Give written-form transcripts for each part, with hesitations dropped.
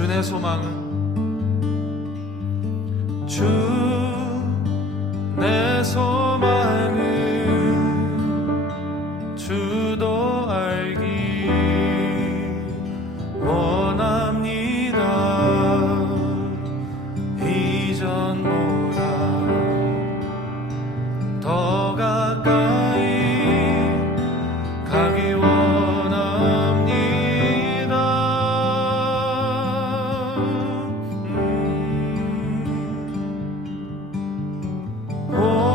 주 내 소망은 주 내 소망은 주도 알기 원합니다. 이전보다 더 가까이 가기 원합니다. 오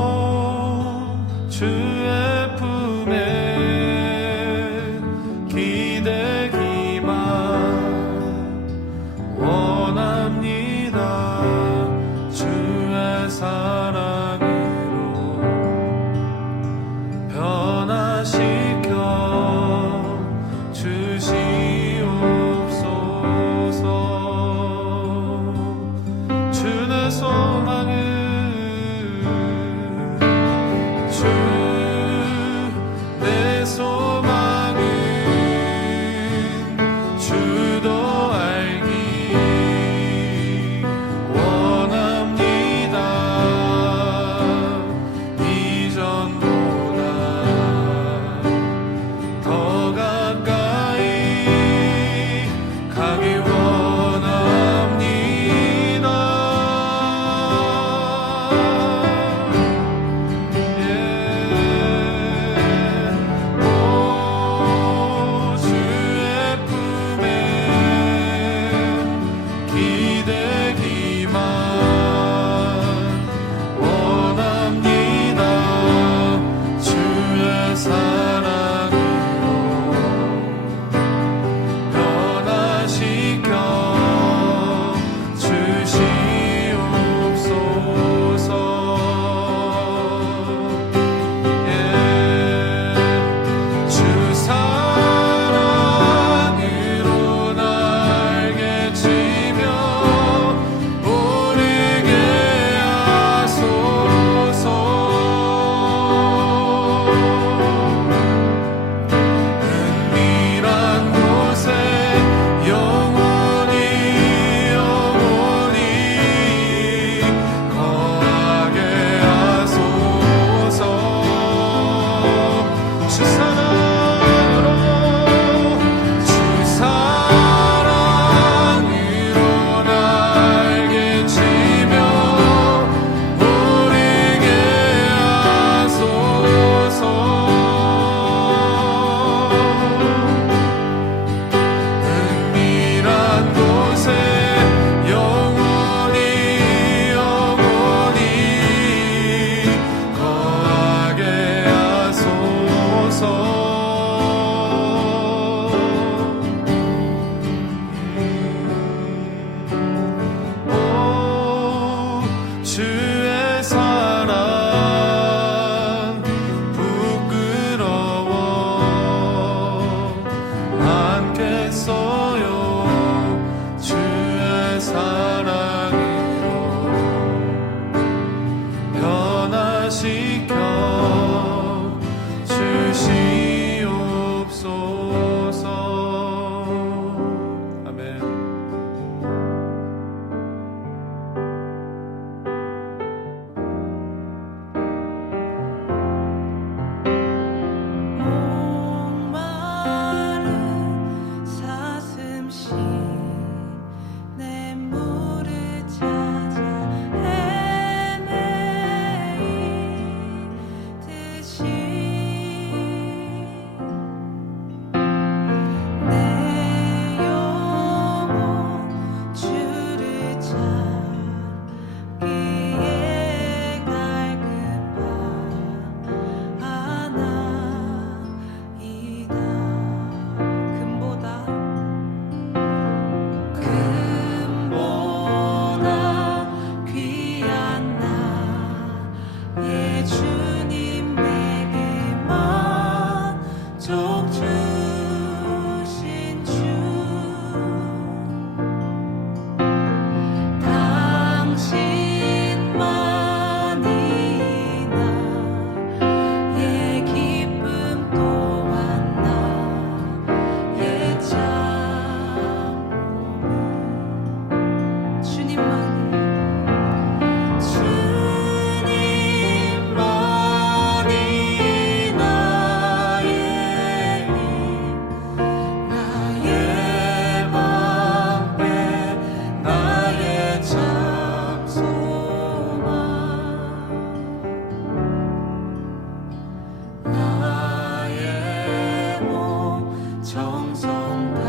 정성 다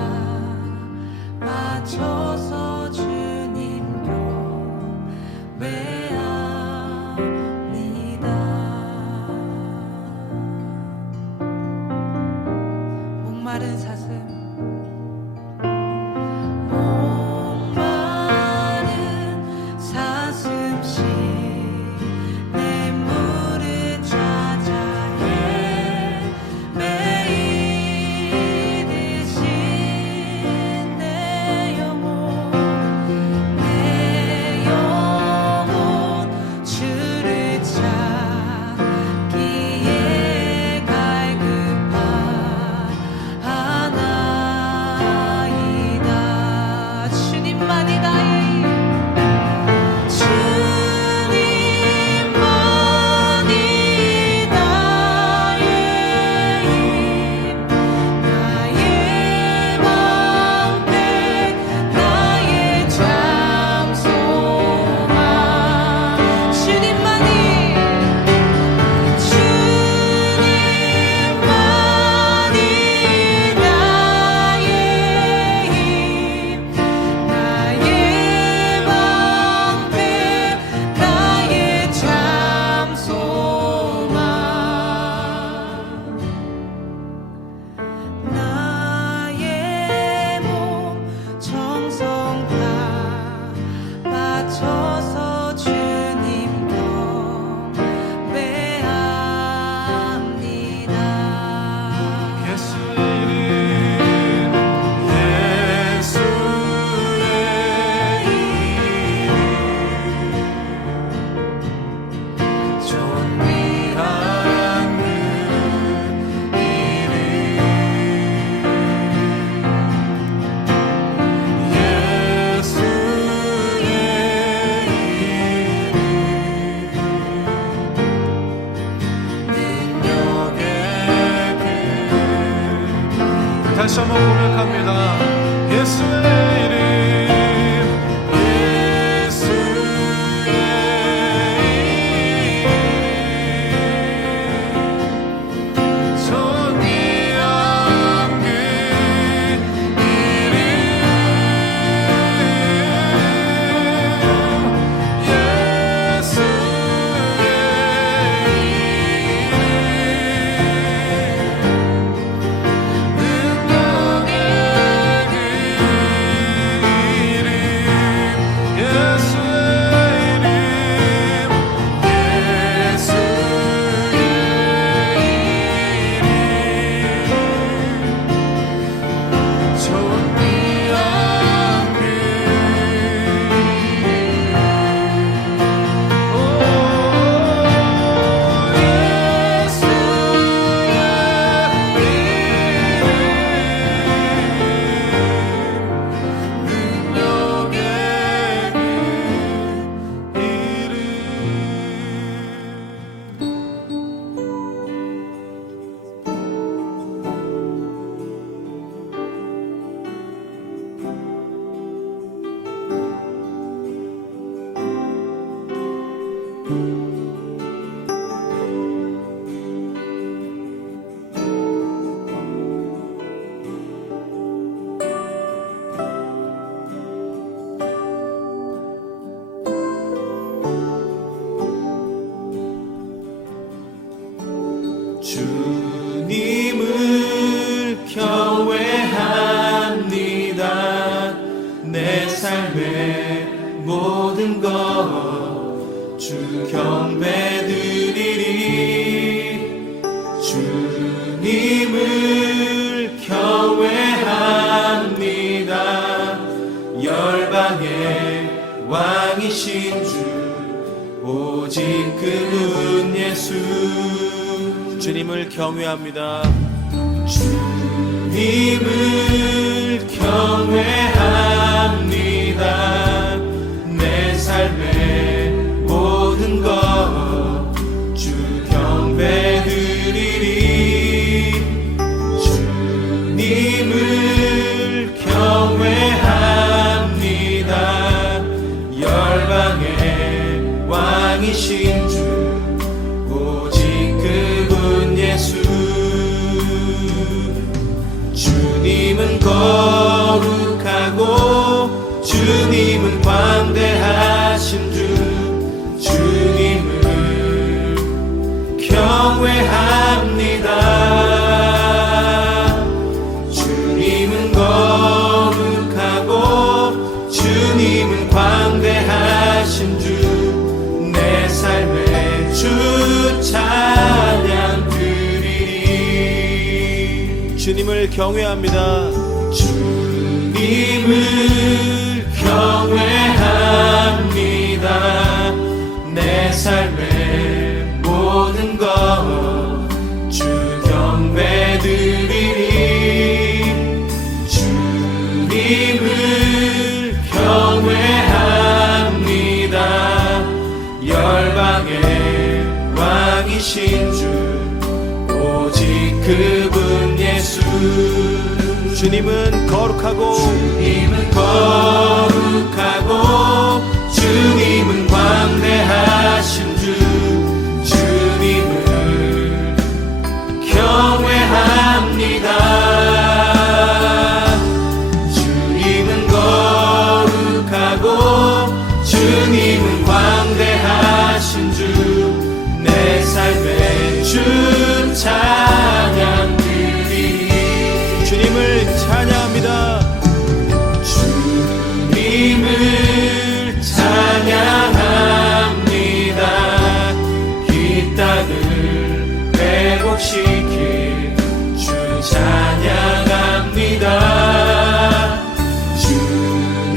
바쳐서 주님 경배합니다. 목마른 사슴 다시 한번 고백합니다. 예수의 이름, 예수의 이름, 존귀한 그 이름, 예수의 주님을 경외합니다. 내 삶의 모든 것 주 경배드리리. 주님을 경외합니다. 열방의 왕이신 주 오직 그분 예수. 주님을 경외합니다. 주님을 경외합니다. 내 삶의 모든 것 주 경배드리리. 주님을 경외합니다. 열방의 왕이신 주 오직 그분 예수. 주 주님은 거룩하고 주님은 광대하신 주 주님을 경외합니다. 주님은 거룩하고 주님은 광대하신 주 내 삶의 주 찬양 드리리. 주님을 경외합니다. 주님을 경외합니다. 내 삶의 모든 것 주 경배드리리. 주님을 경외합니다. 열방의 왕이신 주 오직 그분 예수. 주님은 거룩하고 주님은 거룩하고 주님은 광대하신 주 주님을 경외합니다. 주님은 거룩하고 주님은 광대하신 주 내 삶의 주 찬양 드리리. 주님을 찬양합니다. 주님을 찬양합니다. 이 땅을 회복시킬 주 찬양합니다.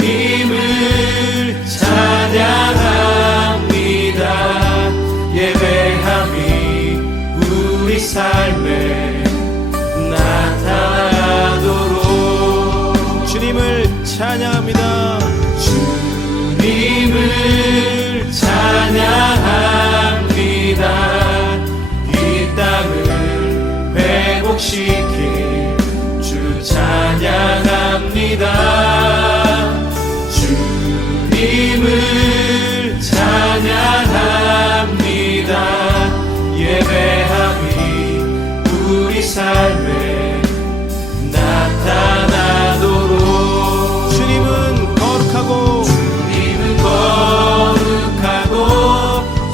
주님을 찬양합니다. 예배함이 우리 삶에 나타나도록 주님을 찬양합니다. 주님을 찬양합니다. 이 땅을 회복시킬 주 찬양합니다. 주님을 찬양합니다. 예배함이 우리 삶에 나타나도록. 주님은 거룩하고 주님은 거룩하고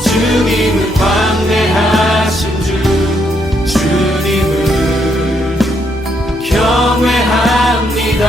주님은 광대하신 주 주님을 경외합니다.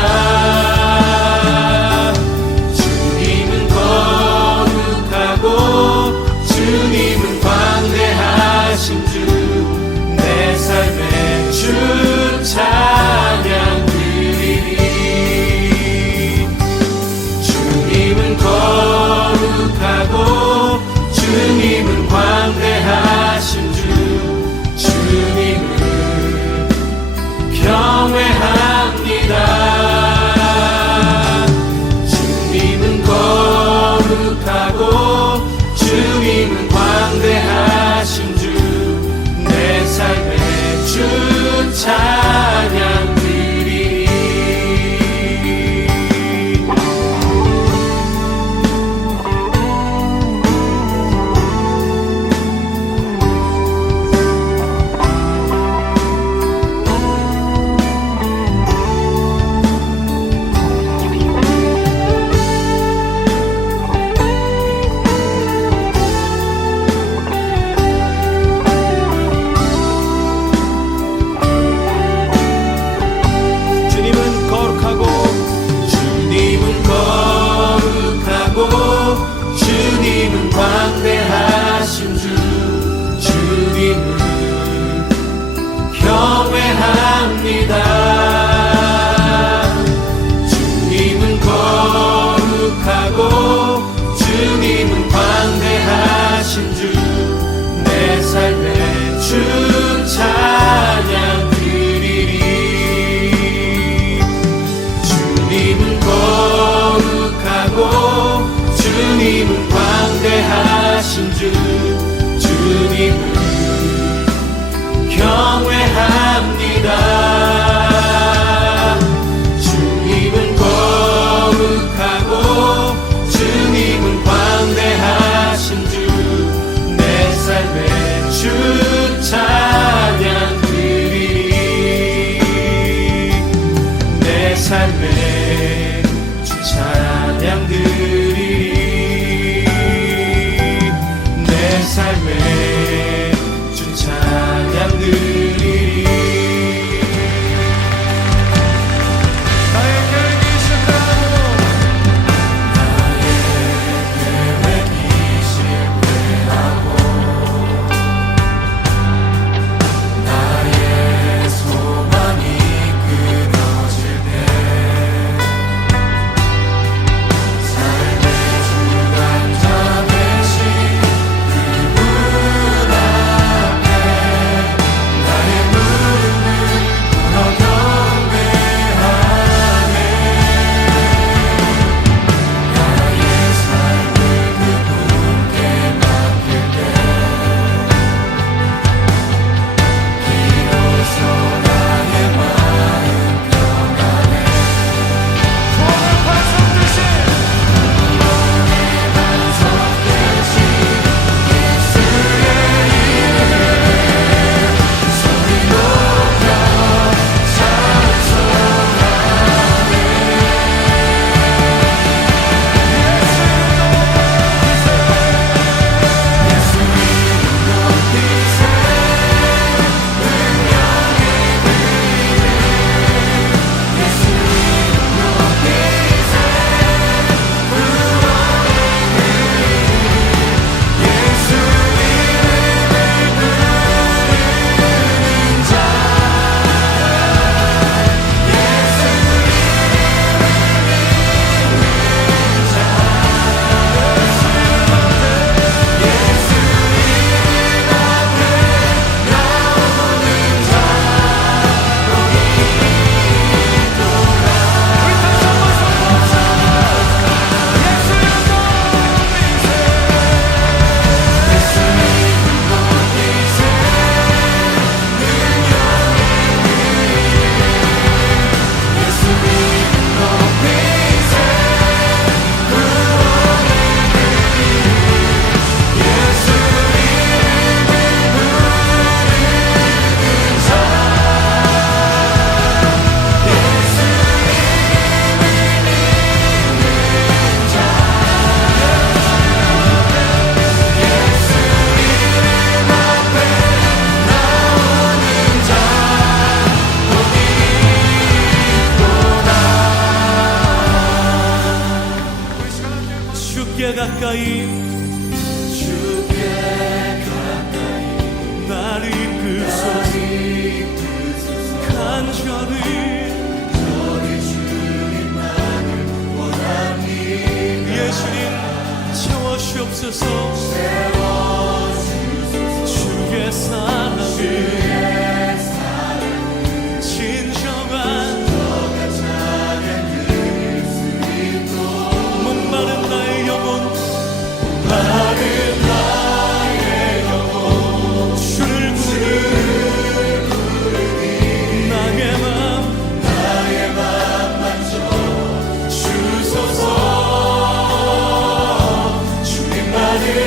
삶에 주 찬양 드리리 내 삶에 주 찬양 드리리 나의 계획이 실패하고 나의 소망이 끊어질 때 삶의 주관자 되신 그분 앞에 나의 무릎을 꿇어 경배하네 나의 삶을 그분께 맡길 때 비로소 나의 마음 평안해 구원의 반석 되신 구원의 반석 되신 예수의 이름을 소리 높여 예수 이름 높이세 능력의 그이름 예수 이름 높이세 구원의 그이름 예수 이름을 부르는 자 예수 주께 가까이 나를 이끌소서 간절히 예수님 채워주옵소서 주의 사랑을 진정한 목마른 나의 영혼 마른 나의 영혼 주를 부르니 나의 맘 만져 주소서 주님 나를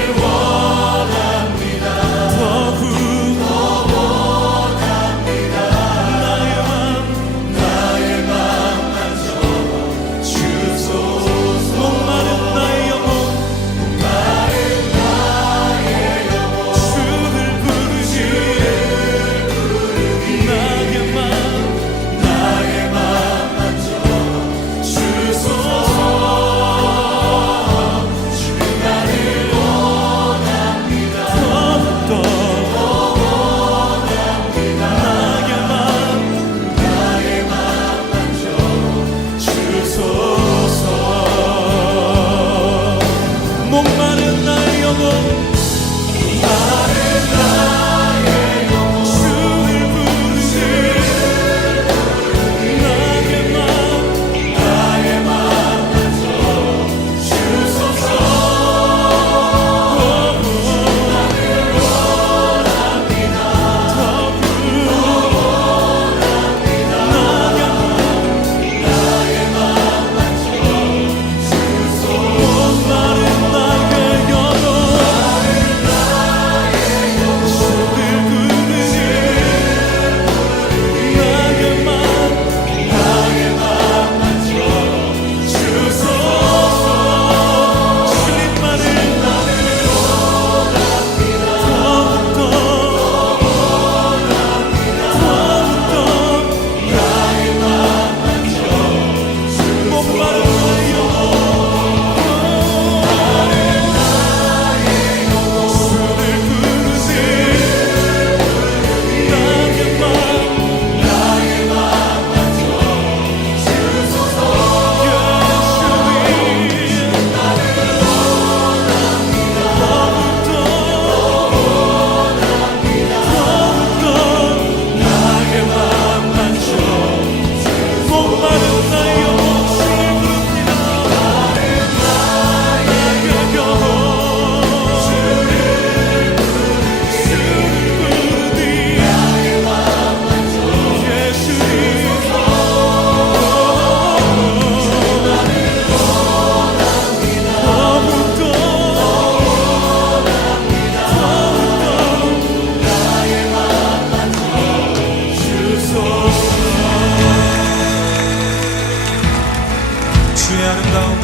아름다움은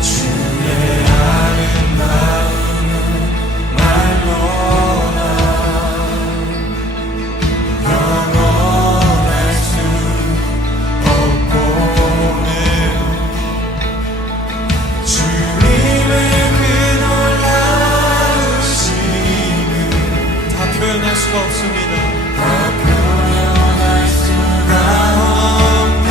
주의 아름다움은 말로나 영원할 수 없고 주님의 그 놀라우심은 다 표현할 수가 없습니다. 다 표현할 수가 없네.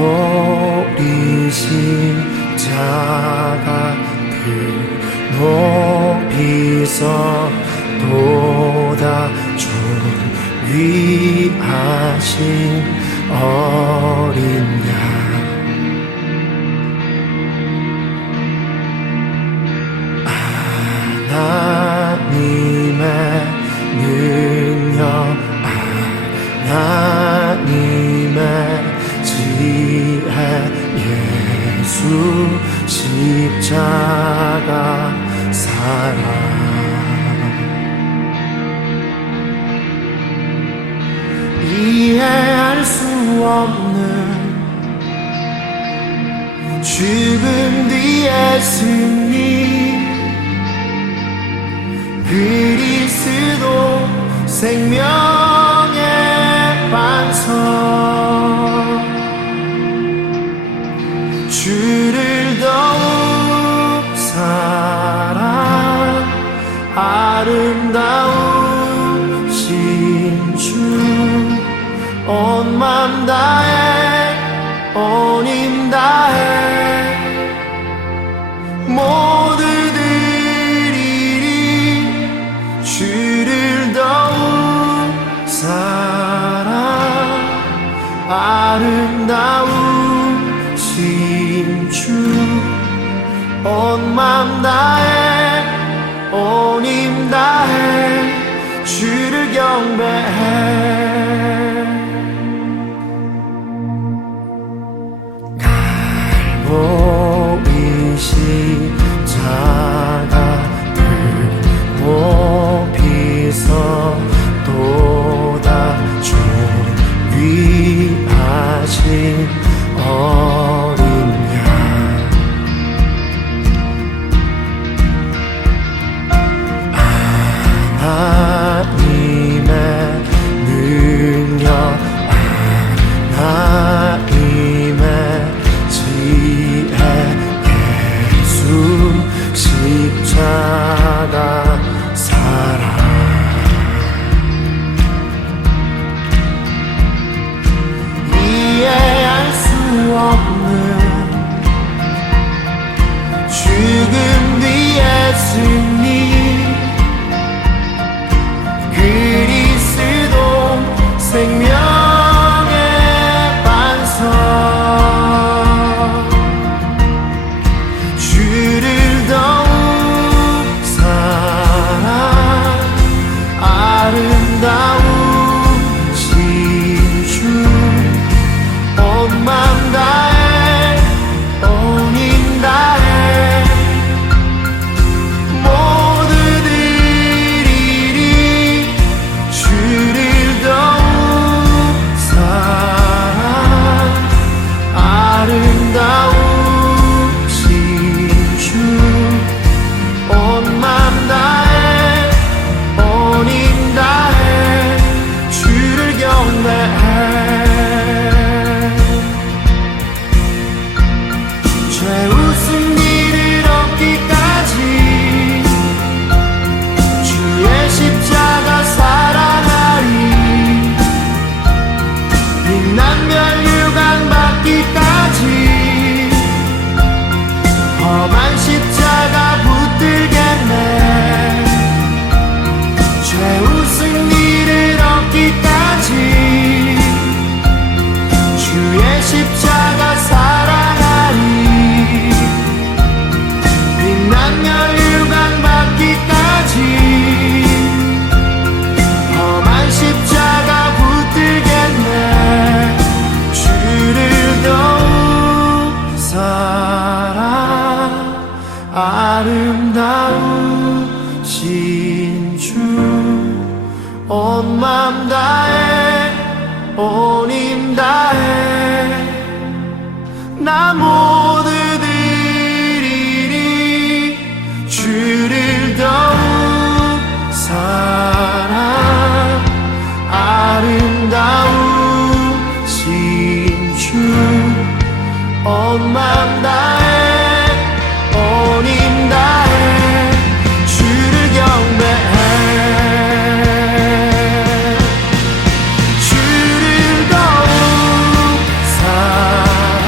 우리 십자가 그 높이서보다 존귀하신 어린 양 하나님의 능력 하나님의 지혜 예수 십자가 사랑 이해할 수 없는 죽음 뒤의 승리 그리스도 생명의 반석 주를 더욱 사랑 아름다우신 주 온 맘 다해 온 힘 다해 모두 드리리 주를 더욱 사랑 아름다우신 주 온 맘 다해 온 힘 다해 주를 경배해 갈보리 십자가 그 높이서보다 존귀하신 어린 양 하나님의 능력 하나님의 지혜 예수 십자가 사랑 이해할 수 없는 죽음 뒤의 승리 그리스도 생명의 반석 주를 더욱 사랑 아름다우신 주 온 맘 다해 온 힘 다해 모두 드리리 주를 더욱 사랑 아름다우신 주 온 맘 다해 온 힘 다해 주를 경배해 죄우승 이를 얻기까지 주의 십자가 사랑하리 빛난 별 유관 받기까지 험한 십자가 붙들겠네 죄우승 이를 얻기까지 주의 십자가 사랑하리 빛난 별 유관 받기까지 험한 십자가 붙들겠네 주를 더욱 사랑 아름다우신 주 온 맘 다해 온 힘 다해 나 모두 드리리 주를 더욱 사랑 아름다우신 주 온 맘 다해 온 힘 다해 주를 경배해 주를 더욱 사랑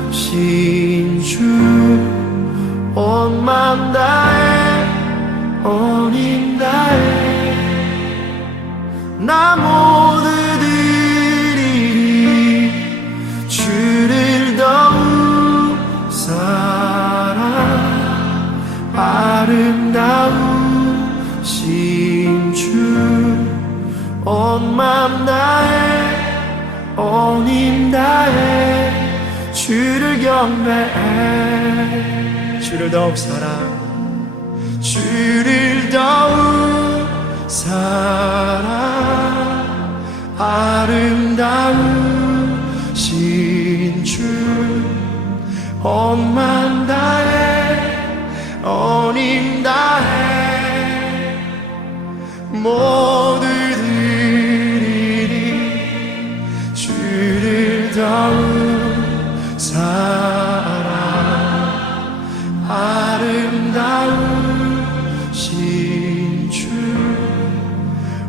아름다우신 주 온 맘 다해 온 힘 다해 나 모두 드리리 주를 더욱 사랑 아름다우신 주 온 맘 다해 온 힘 다해 주를 경배해 주를 더욱 사랑 주를 더욱 사랑 아름다우신 주 온 맘 다해 온 힘 다해 모두 드리리 주를 더욱 사랑 아름다우신 주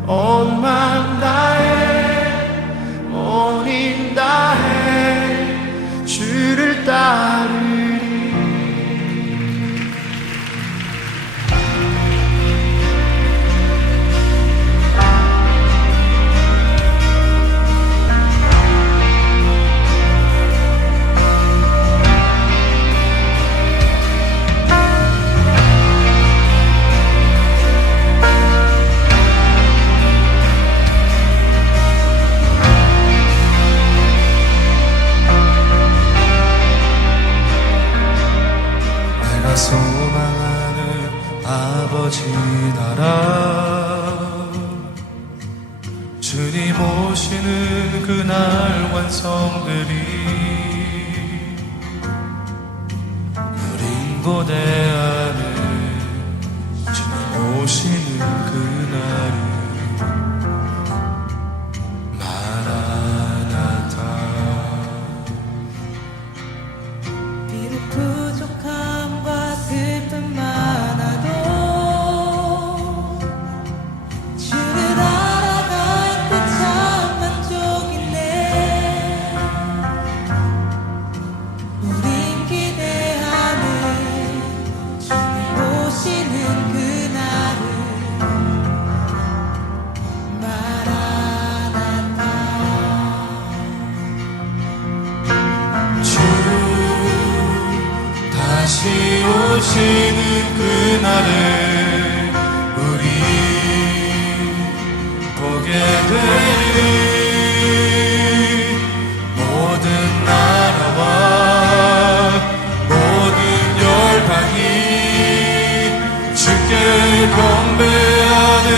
온 맘 다해 온 힘 다해 주를 따르리 내가 소망하는 아버지 나라 주님 오시는 그날 완성되리 우린 고대하는 주님 오시는 그날을 마라나타 비록 부족함과 슬픔 많아도 주를 알아갈 때 참 만족이네 우린 기대하는 주님 오시는 그날을 마라나타 주 다시 오시는 그날을 우리 보게 되리 모든 나라와 모든 열방이 주께 경배하는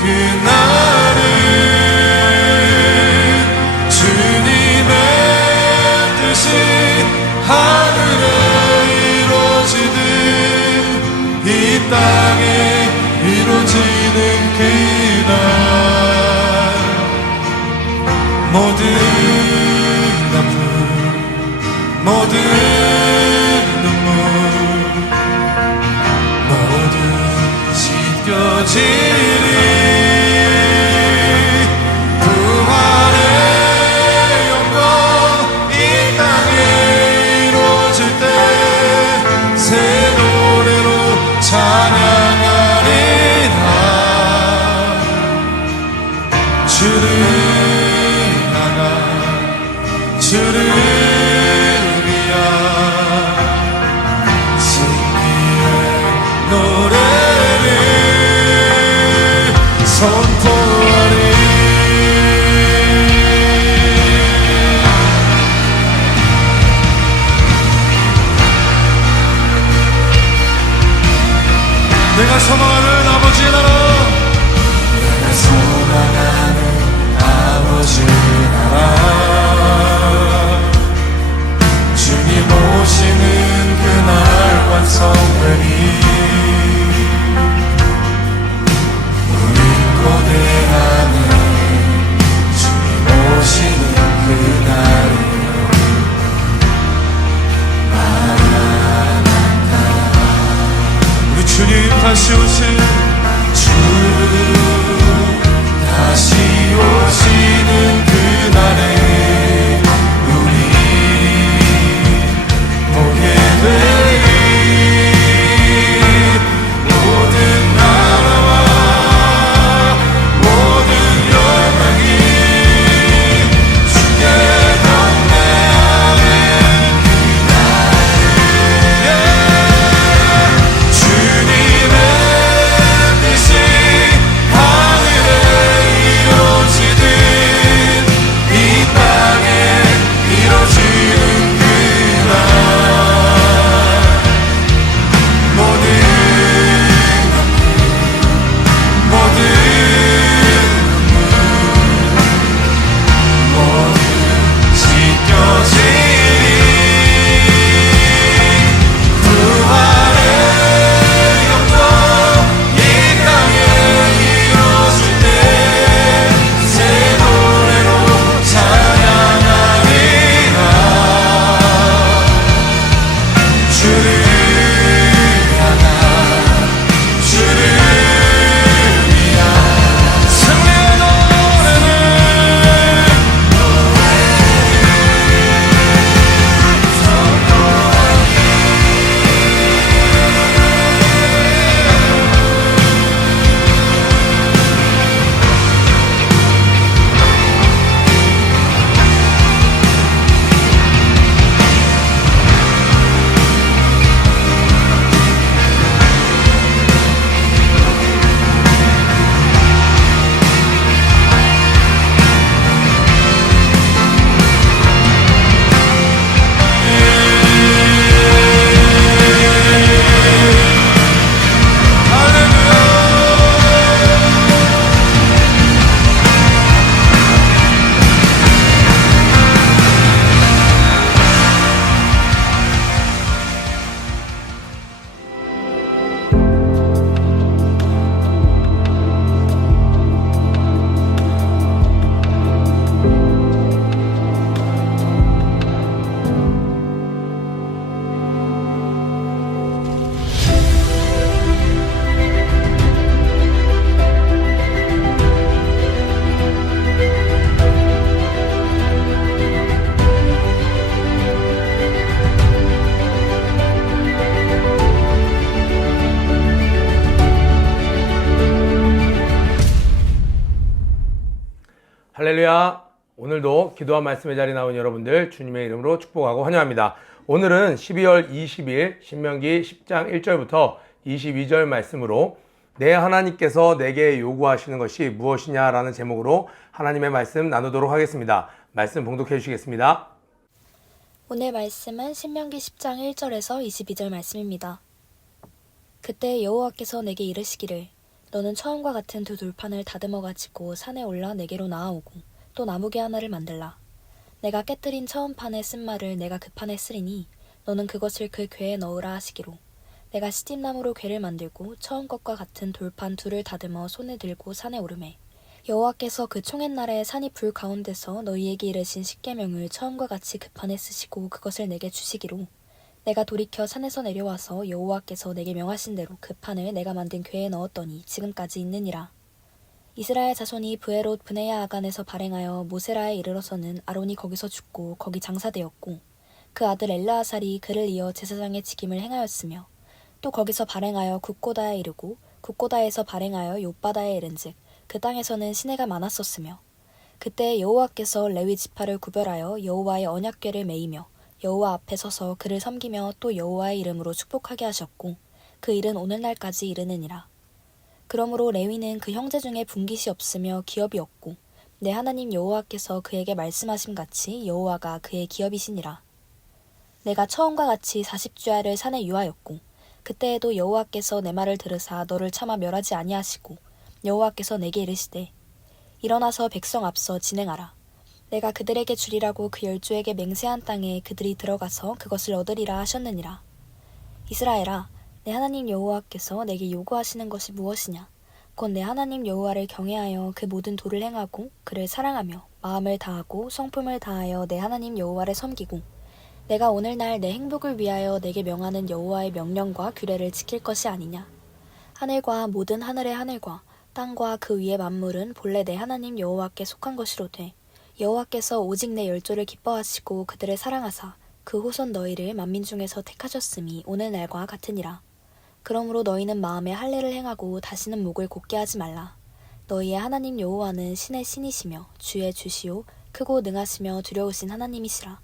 그날은 주님의 뜻이 하늘에 이루어지듯 이 땅에 이루어지는 그날 모든 아픔 모든 눈물 모두 씻겨지리 부활의 영광 이 땅에 이루어질 때 새 노래로 찬양하리라 주를 나가 주를 위한 승리의 노래를 선포하리 내가 소망하는 아버지의 나라 내가 소망하는 아버지의 나라 주님 오시는 그날 완성되니 우린 고대하는 주님 오시는 그날 우리 주님 다시 오실 주님 할렐루야. 오늘도 기도와 말씀의 자리에 나온 여러분들 주님의 이름으로 축복하고 환영합니다. 오늘은 12월 20일 신명기 10장 1절부터 22절 말씀으로 내 하나님께서 내게 요구하시는 것이 무엇이냐라는 제목으로 하나님의 말씀 나누도록 하겠습니다. 말씀 봉독해 주시겠습니다. 오늘 말씀은 신명기 10장 1절에서 22절 말씀입니다. 그때 여호와께서 내게 이르시기를 너는 처음과 같은 두 돌판을 다듬어 가지고 산에 올라 내게로 나아오고 또 나무개 하나를 만들라. 내가 깨뜨린 처음 판에 쓴 말을 내가 그 판에 쓰리니 너는 그것을 그 궤에 넣으라 하시기로 내가 시팀나무로 궤를 만들고 처음 것과 같은 돌판 둘을 다듬어 손에 들고 산에 오르매 여호와께서 그 총옛날에 산이 불 가운데서 너희에게 이르신 십계명을 처음과 같이 그 판에 쓰시고 그것을 내게 주시기로 내가 돌이켜 산에서 내려와서 여호와께서 내게 명하신 대로 그 판을 내가 만든 궤에 넣었더니 지금까지 있느니라. 이스라엘 자손이 브에롯 브네야 아간에서 발행하여 모세라에 이르러서는 아론이 거기서 죽고 거기 장사되었고 그 아들 엘르아살이 그를 이어 제사장의 직임을 행하였으며 또 거기서 발행하여 굿고다에 이르고 굿고다에서 발행하여 욥바다에 이른즉 그 땅에서는 시내가 많았었으며 그때 여호와께서 레위 지파를 구별하여 여호와의 언약궤를 메이며 여호와 앞에 서서 그를 섬기며 또 여호와의 이름으로 축복하게 하셨고 그 일은 오늘날까지 이르느니라. 그러므로 레위는 그 형제 중에 분깃이 없으며 기업이 없고 내 하나님 여호와께서 그에게 말씀하심같이 여호와가 그의 기업이시니라. 내가 처음과 같이 40주야를 산에 유하였고 그때에도 여호와께서 내 말을 들으사 너를 차마 멸하지 아니하시고 여호와께서 내게 이르시되 일어나서 백성 앞서 진행하라. 내가 그들에게 주리라고 그 열조에게 맹세한 땅에 그들이 들어가서 그것을 얻으리라 하셨느니라. 이스라엘아, 내 하나님 여호와께서 내게 요구하시는 것이 무엇이냐? 곧 내 하나님 여호와를 경외하여 그 모든 도를 행하고 그를 사랑하며 마음을 다하고 성품을 다하여 내 하나님 여호와를 섬기고 내가 오늘날 내 행복을 위하여 내게 명하는 여호와의 명령과 규례를 지킬 것이 아니냐? 하늘과 모든 하늘의 하늘과 땅과 그 위의 만물은 본래 내 하나님 여호와께 속한 것이로되 여호와께서 오직 내 열조를 기뻐하시고 그들을 사랑하사 그 후손 너희를 만민 중에서 택하셨음이 오늘날과 같으니라. 그러므로 너희는 마음에 할례를 행하고 다시는 목을 곧게 하지 말라. 너희의 하나님 여호와는 신의 신이시며 주의 주시오 크고 능하시며 두려우신 하나님이시라.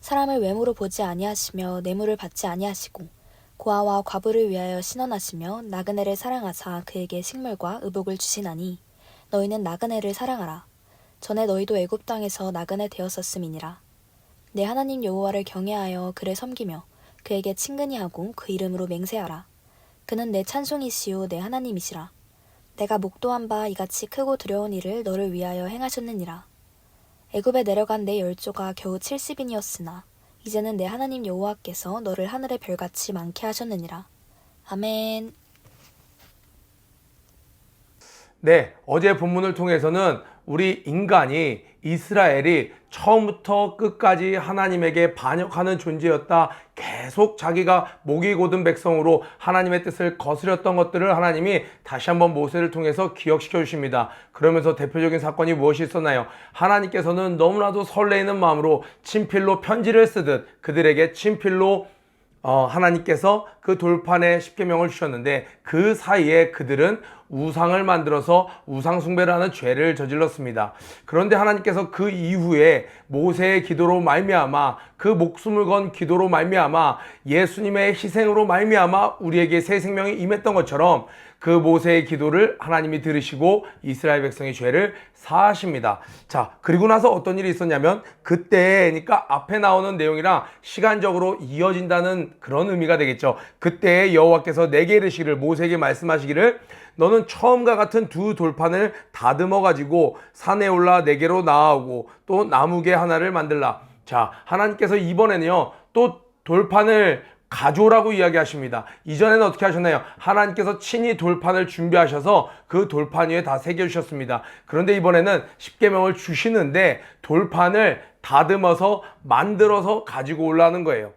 사람을 외모로 보지 아니하시며 뇌물을 받지 아니하시고 고아와 과부를 위하여 신원하시며 나그네를 사랑하사 그에게 식물과 의복을 주시나니 너희는 나그네를 사랑하라. 전에 너희도 애굽 땅에서 나그네 되었었음이니라. 내 하나님 여호와를 경외하여 그를 섬기며 그에게 친근히 하고 그 이름으로 맹세하라. 그는 내 찬송이시오 내 하나님이시라. 내가 목도한 바 이같이 크고 두려운 일을 너를 위하여 행하셨느니라. 애굽에 내려간 내 열조가 겨우 70인이었으나 이제는 내 하나님 여호와께서 너를 하늘의 별같이 많게 하셨느니라. 아멘. 네, 어제 본문을 통해서는 우리 인간이 이스라엘이 처음부터 끝까지 하나님에게 반역하는 존재였다. 계속 자기가 목이 곧은 백성으로 하나님의 뜻을 거스렸던 것들을 하나님이 다시 한번 모세를 통해서 기억시켜 주십니다. 그러면서 대표적인 사건이 무엇이 있었나요? 하나님께서는 너무나도 설레이는 마음으로 친필로 편지를 쓰듯 그들에게 친필로 하나님께서 그 돌판에 십계명을 주셨는데 그 사이에 그들은 우상을 만들어서 우상 숭배를 하는 죄를 저질렀습니다. 그런데 하나님께서 그 이후에 모세의 기도로 말미암아 그 목숨을 건 기도로 말미암아 예수님의 희생으로 말미암아 우리에게 새 생명이 임했던 것처럼 그 모세의 기도를 하나님이 들으시고 이스라엘 백성의 죄를 사하십니다. 자, 그리고 나서 어떤 일이 있었냐면 그러니까 앞에 나오는 내용이랑 시간적으로 이어진다는 그런 의미가 되겠죠. 그때 여호와께서 내게 이르시기를 모세에게 말씀하시기를 너는 처음과 같은 두 돌판을 다듬어 가지고 산에 올라 내게로 나아오고 또 나무개 하나를 만들라. 자, 하나님께서 이번에는요 또 돌판을 가져오라고 이야기하십니다. 이전에는 어떻게 하셨나요? 하나님께서 친히 돌판을 준비하셔서 그 돌판 위에 다 새겨주셨습니다. 그런데 이번에는 십계명을 주시는데 돌판을 다듬어서 만들어서 가지고 올라오는 거예요.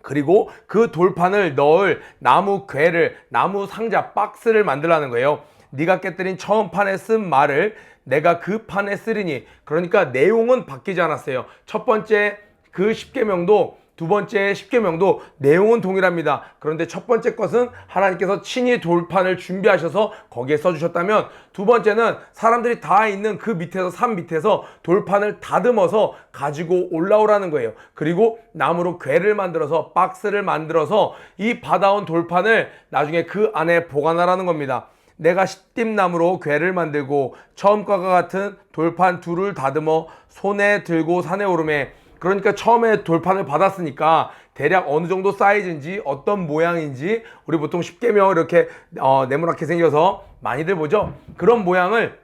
그리고 그 돌판을 넣을 나무 궤를, 나무 상자, 박스를 만들라는 거예요. 네가 깨뜨린 처음 판에 쓴 말을 내가 그 판에 쓰리니. 그러니까 내용은 바뀌지 않았어요. 첫 번째 그 십계명도 두 번째 십계명도 내용은 동일합니다. 그런데 첫 번째 것은 하나님께서 친히 돌판을 준비하셔서 거기에 써주셨다면, 두 번째는 사람들이 다 있는 그 밑에서, 산 밑에서 돌판을 다듬어서 가지고 올라오라는 거예요. 그리고 나무로 궤를 만들어서, 박스를 만들어서 이 받아온 돌판을 나중에 그 안에 보관하라는 겁니다. 내가 시띠나무로 궤를 만들고 처음과 같은 돌판 둘을 다듬어 손에 들고 산에 오르매. 그러니까 처음에 돌판을 받았으니까 대략 어느 정도 사이즈인지 어떤 모양인지, 우리 보통 십계명을 이렇게 네모나게 생겨서 많이들 보죠. 그런 모양을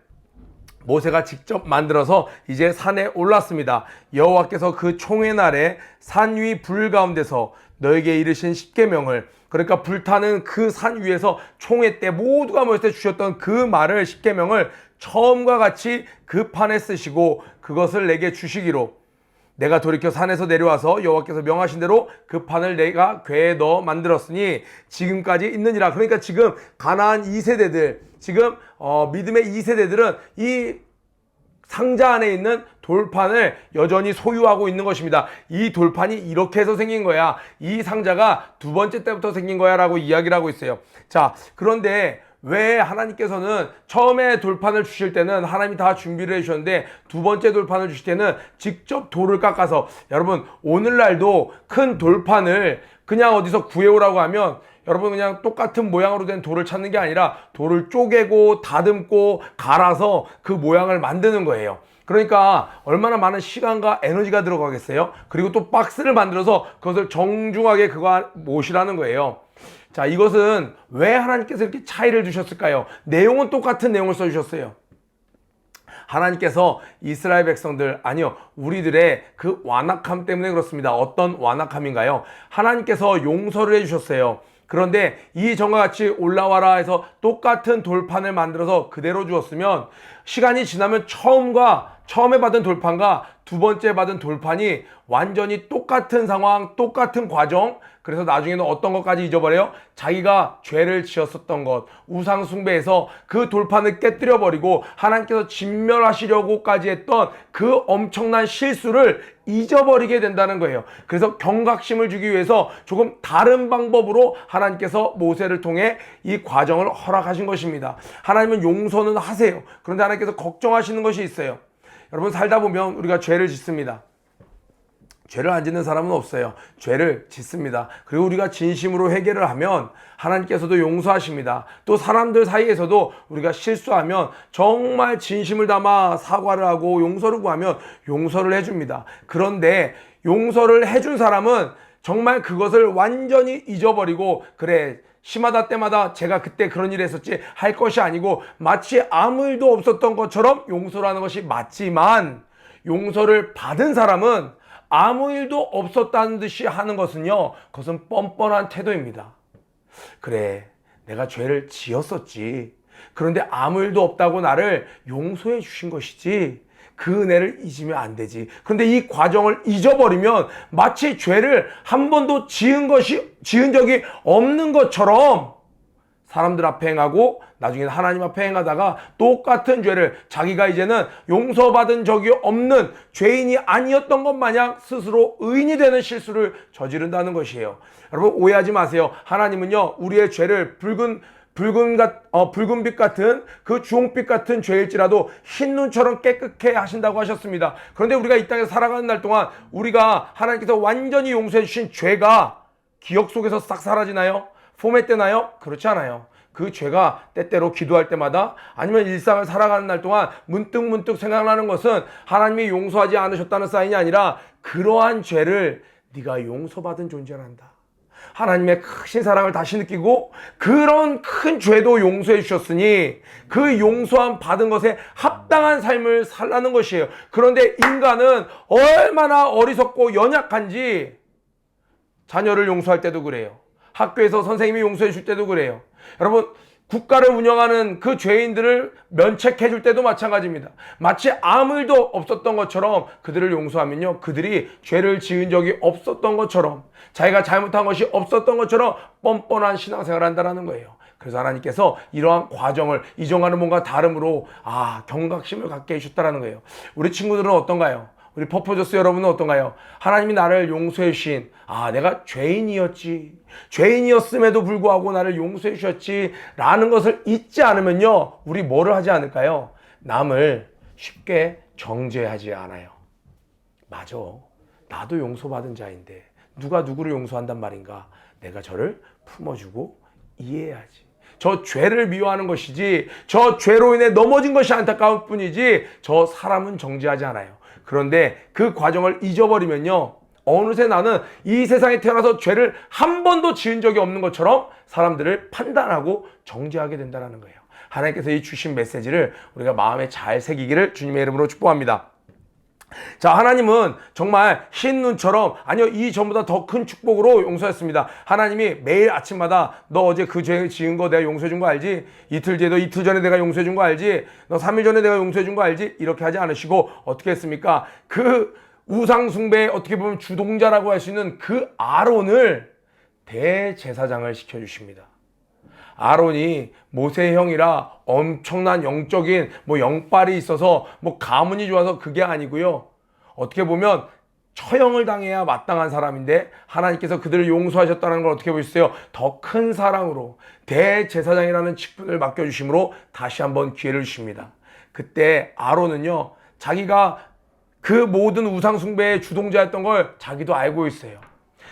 모세가 직접 만들어서 이제 산에 올랐습니다. 여호와께서 그 총회 날에 산 위 불 가운데서 너에게 이르신 십계명을, 그러니까 불타는 그 산 위에서 총회 때 모두가 모였을 때 주셨던 그 말을, 십계명을 처음과 같이 그 판에 쓰시고 그것을 내게 주시기로, 내가 돌이켜 산에서 내려와서 여호와께서 명하신 대로 그 판을 내가 궤에 넣어 만들었으니 지금까지 있느니라. 그러니까 지금 가나안 2세대들, 지금 믿음의 2세대들은 이 상자 안에 있는 돌판을 여전히 소유하고 있는 것입니다. 이 돌판이 이렇게 해서 생긴 거야, 이 상자가 두 번째 때부터 생긴 거야 라고 이야기를 하고 있어요. 자, 그런데 왜 하나님께서는 처음에 돌판을 주실 때는 하나님이 다 준비를 해주셨는데 두 번째 돌판을 주실 때는 직접 돌을 깎아서, 여러분 오늘날도 큰 돌판을 그냥 어디서 구해오라고 하면 여러분 그냥 똑같은 모양으로 된 돌을 찾는 게 아니라 돌을 쪼개고 다듬고 갈아서 그 모양을 만드는 거예요. 그러니까 얼마나 많은 시간과 에너지가 들어가겠어요. 그리고 또 박스를 만들어서 그것을 정중하게 그거 모시라는 거예요. 자, 이것은 왜 하나님께서 이렇게 차이를 주셨을까요? 내용은 똑같은 내용을 써주셨어요. 하나님께서 이스라엘 백성들, 아니요, 우리들의 그 완악함 때문에 그렇습니다. 어떤 완악함인가요? 하나님께서 용서를 해주셨어요. 그런데 이 전과 같이 올라와라 해서 똑같은 돌판을 만들어서 그대로 주었으면 시간이 지나면 처음에 받은 돌판과 두 번째 받은 돌판이 완전히 똑같은 상황, 똑같은 과정, 그래서 나중에는 어떤 것까지 잊어버려요? 자기가 죄를 지었었던 것, 우상 숭배에서 그 돌판을 깨뜨려버리고 하나님께서 진멸하시려고까지 했던 그 엄청난 실수를 잊어버리게 된다는 거예요. 그래서 경각심을 주기 위해서 조금 다른 방법으로 하나님께서 모세를 통해 이 과정을 허락하신 것입니다. 하나님은 용서는 하세요. 그런데 하나님께서 걱정하시는 것이 있어요. 여러분, 살다 보면 우리가 죄를 짓습니다. 죄를 안 짓는 사람은 없어요. 죄를 짓습니다. 그리고 우리가 진심으로 회개를 하면 하나님께서도 용서하십니다. 또 사람들 사이에서도 우리가 실수하면 정말 진심을 담아 사과를 하고 용서를 구하면 용서를 해줍니다. 그런데 용서를 해준 사람은 정말 그것을 완전히 잊어버리고, 그래 심하다 때마다 제가 그때 그런 일을 했었지 할 것이 아니고 마치 아무 일도 없었던 것처럼 용서를 하는 것이 맞지만, 용서를 받은 사람은 아무 일도 없었다는 듯이 하는 것은요, 그것은 뻔뻔한 태도입니다. 그래, 내가 죄를 지었었지. 그런데 아무 일도 없다고 나를 용서해 주신 것이지. 그 은혜를 잊으면 안 되지. 그런데 이 과정을 잊어버리면 마치 죄를 한 번도 지은 적이 없는 것처럼 사람들 앞에 행하고 나중에는 하나님 앞에 행하다가 똑같은 죄를 자기가 이제는 용서받은 적이 없는 죄인이 아니었던 것 마냥 스스로 의인이 되는 실수를 저지른다는 것이에요. 여러분 오해하지 마세요. 하나님은요, 우리의 죄를 붉은빛 같은 그 주홍빛 같은 죄일지라도 흰 눈처럼 깨끗게 하신다고 하셨습니다. 그런데 우리가 이 땅에서 살아가는 날 동안 우리가 하나님께서 완전히 용서해 주신 죄가 기억 속에서 싹 사라지나요? 포맷되나요? 그렇지 않아요. 그 죄가 때때로 기도할 때마다 아니면 일상을 살아가는 날 동안 문득문득 생각나는 것은 하나님이 용서하지 않으셨다는 사인이 아니라 그러한 죄를 네가 용서받은 존재란다. 하나님의 크신 사랑을 다시 느끼고 그런 큰 죄도 용서해 주셨으니 그 용서함 받은 것에 합당한 삶을 살라는 것이에요. 그런데 인간은 얼마나 어리석고 연약한지 자녀를 용서할 때도 그래요. 학교에서 선생님이 용서해 줄 때도 그래요. 여러분, 국가를 운영하는 그 죄인들을 면책해 줄 때도 마찬가지입니다. 마치 아무 일도 없었던 것처럼 그들을 용서하면요, 그들이 죄를 지은 적이 없었던 것처럼, 자기가 잘못한 것이 없었던 것처럼 뻔뻔한 신앙생활을 한다는 거예요. 그래서 하나님께서 이러한 과정을 이전과는 뭔가 다름으로 경각심을 갖게 해주셨다는 거예요. 우리 친구들은 어떤가요? 우리 퍼포저스 여러분은 어떤가요? 하나님이 나를 용서해 주신, 내가 죄인이었음에도 불구하고 나를 용서해 주셨지 라는 것을 잊지 않으면요, 우리 뭐를 하지 않을까요? 남을 쉽게 정죄하지 않아요. 맞아, 나도 용서받은 자인데 누가 누구를 용서한단 말인가? 내가 저를 품어주고 이해해야지. 저 죄를 미워하는 것이지, 저 죄로 인해 넘어진 것이 안타까울 뿐이지, 저 사람은 정죄하지 않아요. 그런데 그 과정을 잊어버리면요, 어느새 나는 이 세상에 태어나서 죄를 한 번도 지은 적이 없는 것처럼 사람들을 판단하고 정죄하게 된다는 거예요. 하나님께서 이 주신 메시지를 우리가 마음에 잘 새기기를 주님의 이름으로 축복합니다. 자, 하나님은 정말 흰 눈처럼, 아니요, 이 전보다 더 큰 축복으로 용서했습니다. 하나님이 매일 아침마다 너 어제 그 죄 지은 거 내가 용서해 준 거 알지? 이틀 전에 내가 용서해 준 거 알지? 너 3일 전에 내가 용서해 준 거 알지? 이렇게 하지 않으시고 어떻게 했습니까? 그 우상 숭배의 어떻게 보면 주동자라고 할 수 있는 그 아론을 대제사장을 시켜주십니다. 아론이 모세의 형이라 엄청난 영적인 영빨이 있어서 가문이 좋아서 그게 아니고요. 어떻게 보면 처형을 당해야 마땅한 사람인데 하나님께서 그들을 용서하셨다는 걸 어떻게 보셨어요? 더 큰 사랑으로 대제사장이라는 직분을 맡겨주심으로 다시 한번 기회를 주십니다. 그때 아론은요, 자기가 그 모든 우상숭배의 주동자였던 걸 자기도 알고 있어요.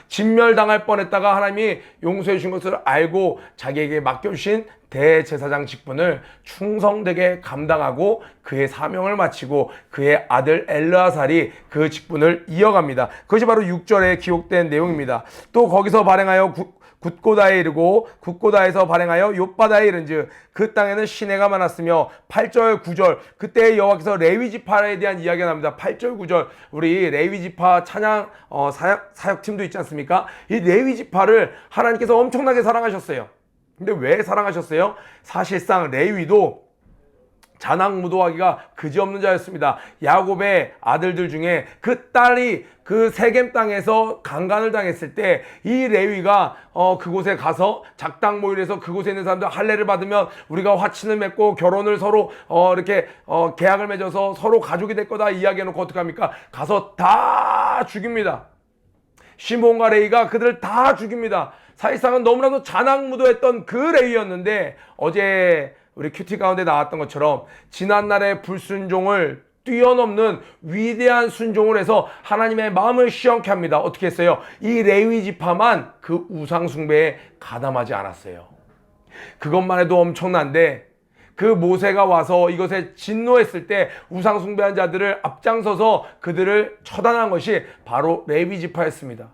진멸당할 뻔했다가 하나님이 용서해 주신 것을 알고 자기에게 맡겨주신 대제사장 직분을 충성되게 감당하고 그의 사명을 마치고 그의 아들 엘르아살이 그 직분을 이어갑니다. 그것이 바로 6절에 기록된 내용입니다. 또 거기서 발행하여 굿고다에 이르고 굿고다에서 발행하여 욥바다에 이른즉 그 땅에는 시내가 많았으며 8절 9절 그때 여호와께서 레위지파에 대한 이야기가 납니다. 8절 9절 우리 레위지파 찬양 사역팀도 있지 않습니까? 이 레위지파를 하나님께서 엄청나게 사랑하셨어요. 근데 왜 사랑하셨어요? 사실상 레위도 자낙무도하기가 그지없는 자였습니다. 야곱의 아들들 중에 그 딸이 그 세겜 땅에서 강간을 당했을 때 이 레위가 그곳에 가서 작당 모일에서 그곳에 있는 사람들 할례를 받으면 우리가 화친을 맺고 결혼을 서로 이렇게 계약을 맺어서 서로 가족이 될 거다 이야기해놓고 어떻게 합니까? 가서 다 죽입니다. 시몬과 레위가 그들을 다 죽입니다. 사실상은 너무나도 자낙무도했던 그 레위였는데 어제 우리 큐티 가운데 나왔던 것처럼 지난날의 불순종을 뛰어넘는 위대한 순종을 해서 하나님의 마음을 시원케 합니다. 어떻게 했어요? 이 레위 지파만 그 우상 숭배에 가담하지 않았어요. 그것만 해도 엄청난데 그 모세가 와서 이것에 진노했을 때 우상 숭배한 자들을 앞장서서 그들을 처단한 것이 바로 레위 지파였습니다.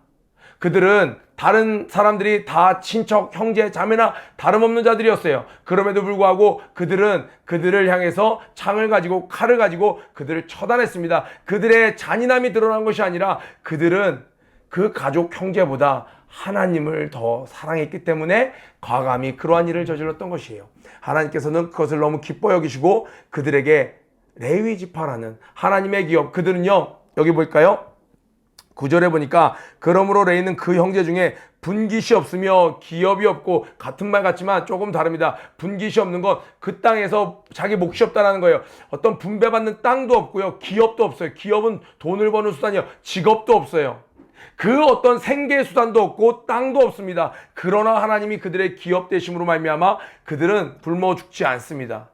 그들은 다른 사람들이 다 친척, 형제, 자매나 다름없는 자들이었어요. 그럼에도 불구하고 그들은 그들을 향해서 창을 가지고 칼을 가지고 그들을 처단했습니다. 그들의 잔인함이 드러난 것이 아니라 그들은 그 가족 형제보다 하나님을 더 사랑했기 때문에 과감히 그러한 일을 저질렀던 것이에요. 하나님께서는 그것을 너무 기뻐 여기시고 그들에게 레위 지파라는 하나님의 기업, 그들은요, 여기 볼까요? 9절에 보니까 그러므로 레위는 그 형제 중에 분깃이 없으며 기업이 없고, 같은 말 같지만 조금 다릅니다. 분깃이 없는 건 그 땅에서 자기 몫이 없다는 거예요. 어떤 분배받는 땅도 없고요, 기업도 없어요. 기업은 돈을 버는 수단이요, 직업도 없어요. 그 어떤 생계 수단도 없고 땅도 없습니다. 그러나 하나님이 그들의 기업 되심으로 말미암아 그들은 굶어 죽지 않습니다.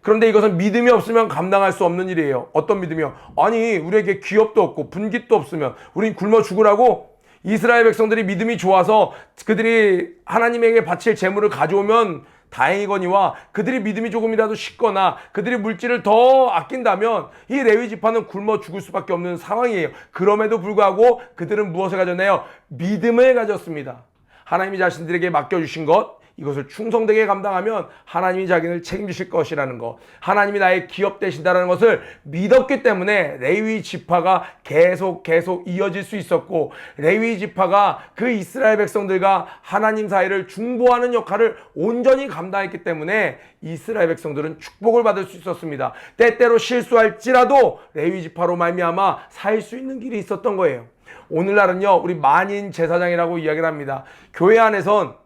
그런데 이것은 믿음이 없으면 감당할 수 없는 일이에요. 어떤 믿음이요? 아니, 우리에게 기업도 없고 분깃도 없으면 우린 굶어 죽으라고? 이스라엘 백성들이 믿음이 좋아서 그들이 하나님에게 바칠 재물을 가져오면 다행이거니와 그들이 믿음이 조금이라도 식거나 그들이 물질을 더 아낀다면 이 레위 지파는 굶어 죽을 수밖에 없는 상황이에요. 그럼에도 불구하고 그들은 무엇을 가졌나요? 믿음을 가졌습니다. 하나님이 자신들에게 맡겨주신 것, 이것을 충성되게 감당하면 하나님이 자기를 책임지실 것이라는 것, 하나님이 나의 기업 되신다는 것을 믿었기 때문에 레위 지파가 계속 이어질 수 있었고, 레위 지파가 그 이스라엘 백성들과 하나님 사이를 중보하는 역할을 온전히 감당했기 때문에 이스라엘 백성들은 축복을 받을 수 있었습니다. 때때로 실수할지라도 레위 지파로 말미암아 살 수 있는 길이 있었던 거예요. 오늘날은요, 우리 만인 제사장이라고 이야기를 합니다. 교회 안에선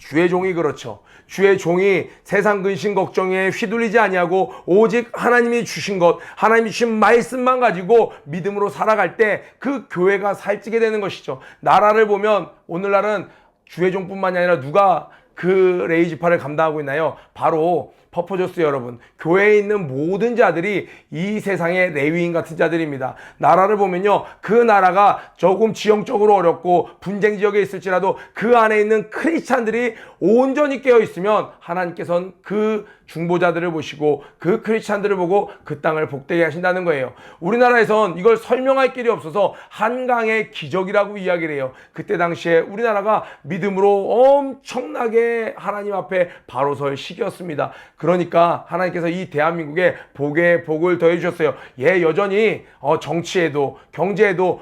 주의 종이 그렇죠. 주의 종이 세상 근심 걱정에 휘둘리지 아니하고 오직 하나님이 주신 것, 하나님이 주신 말씀만 가지고 믿음으로 살아갈 때 그 교회가 살찌게 되는 것이죠. 나라를 보면 오늘날은 주의 종뿐만이 아니라 누가 그 레이지파를 감당하고 있나요? 바로 퍼포저스 여러분, 교회에 있는 모든 자들이 이 세상의 레위인 같은 자들입니다. 나라를 보면요, 그 나라가 조금 지형적으로 어렵고 분쟁 지역에 있을지라도 그 안에 있는 크리스찬들이 온전히 깨어 있으면 하나님께서는 그 중보자들을 보시고 그 크리스찬들을 보고 그 땅을 복되게 하신다는 거예요. 우리나라에선 이걸 설명할 길이 없어서 한강의 기적이라고 이야기를 해요. 그때 당시에 우리나라가 믿음으로 엄청나게 하나님 앞에 바로 설 시기였습니다. 그러니까 하나님께서 이 대한민국에 복에 복을 더해 주셨어요. 예, 여전히 정치에도 경제에도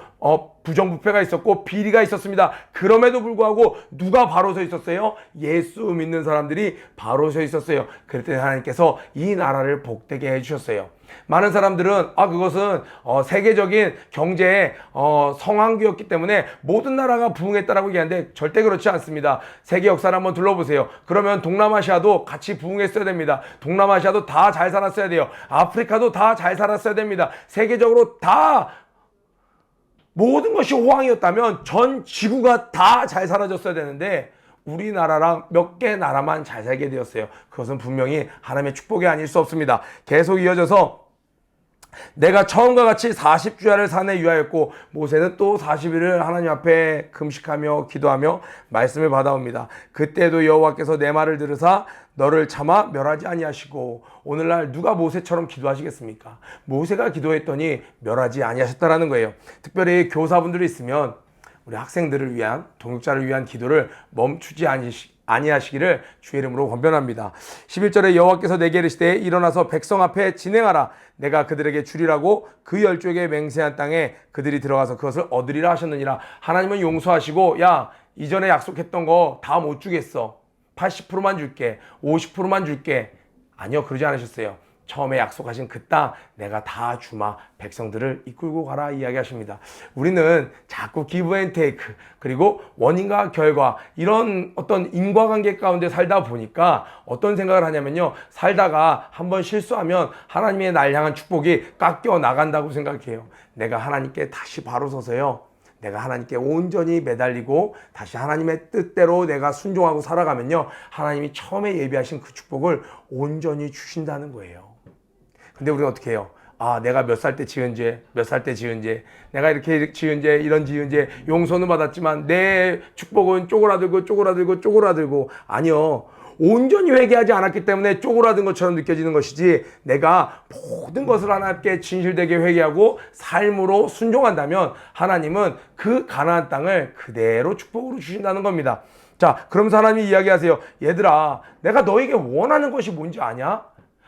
부정부패가 있었고 비리가 있었습니다. 그럼에도 불구하고 누가 바로 서 있었어요? 예수 믿는 사람들이 바로 서 있었어요. 그랬더니 하나님께서 이 나라를 복되게 해주셨어요. 많은 사람들은 그것은 세계적인 경제의 성황기였기 때문에 모든 나라가 부흥했다라고 얘기하는데 절대 그렇지 않습니다. 세계 역사를 한번 둘러보세요. 그러면 동남아시아도 같이 부흥했어야 됩니다. 동남아시아도 다 잘 살았어야 돼요. 아프리카도 다 잘 살았어야 됩니다. 세계적으로 다 모든 것이 호황이었다면 전 지구가 다 잘 살아졌어야 되는데 우리나라랑 몇 개 나라만 잘 살게 되었어요. 그것은 분명히 하나님의 축복이 아닐 수 없습니다. 계속 이어져서 내가 처음과 같이 40주야를 산에 유하였고 모세는 또 40일을 하나님 앞에 금식하며 기도하며 말씀을 받아옵니다. 그때도 여호와께서 내 말을 들으사 너를 차마 멸하지 아니하시고, 오늘날 누가 모세처럼 기도하시겠습니까? 모세가 기도했더니 멸하지 아니하셨다라는 거예요. 특별히 교사분들이 있으면 우리 학생들을 위한, 동역자를 위한 기도를 멈추지 아니하시기를 주의 이름으로 권면합니다. 11절에 여호와께서 내게 이르시되 일어나서 백성 앞에 진행하라. 내가 그들에게 주리라고 그 열족에 맹세한 땅에 그들이 들어가서 그것을 얻으리라 하셨느니라. 하나님은 용서하시고 야, 이전에 약속했던 거 다 못 주겠어. 80%만 줄게. 50%만 줄게. 아니요, 그러지 않으셨어요. 처음에 약속하신 그 땅 내가 다 주마, 백성들을 이끌고 가라 이야기하십니다. 우리는 자꾸 기브 앤 테이크, 그리고 원인과 결과, 이런 어떤 인과관계 가운데 살다 보니까 어떤 생각을 하냐면요, 살다가 한번 실수하면 하나님의 날 향한 축복이 깎여 나간다고 생각해요. 내가 하나님께 다시 바로 서서요, 내가 하나님께 온전히 매달리고 다시 하나님의 뜻대로 내가 순종하고 살아가면요, 하나님이 처음에 예비하신 그 축복을 온전히 주신다는 거예요. 근데 우리가 어떻게 해요? 내가 몇 살 때 지은 죄, 몇 살 때 지은 죄, 내가 이렇게 지은 죄, 이런 지은 죄, 용서는 받았지만 내 축복은 쪼그라들고. 아니요. 온전히 회개하지 않았기 때문에 쪼그라든 것처럼 느껴지는 것이지, 내가 모든 것을 하나님께 진실되게 회개하고 삶으로 순종한다면 하나님은 그 가나안 땅을 그대로 축복으로 주신다는 겁니다. 자, 그러면서 하나님이 이야기하세요. 얘들아, 내가 너에게 원하는 것이 뭔지 아냐?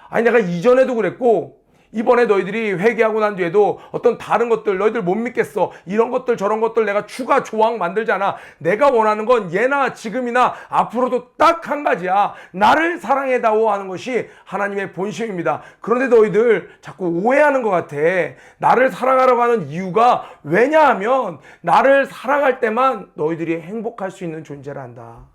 아니, 내가 이전에도 그랬고 이번에 너희들이 회개하고 난 뒤에도 어떤 다른 것들 너희들 못 믿겠어, 이런 것들 저런 것들 내가 추가 조항 만들잖아. 내가 원하는 건 예나 지금이나 앞으로도 딱 한 가지야. 나를 사랑해다오 하는 것이 하나님의 본심입니다. 그런데 너희들 자꾸 오해하는 것 같아. 나를 사랑하라고 하는 이유가 왜냐하면 나를 사랑할 때만 너희들이 행복할 수 있는 존재를 한다.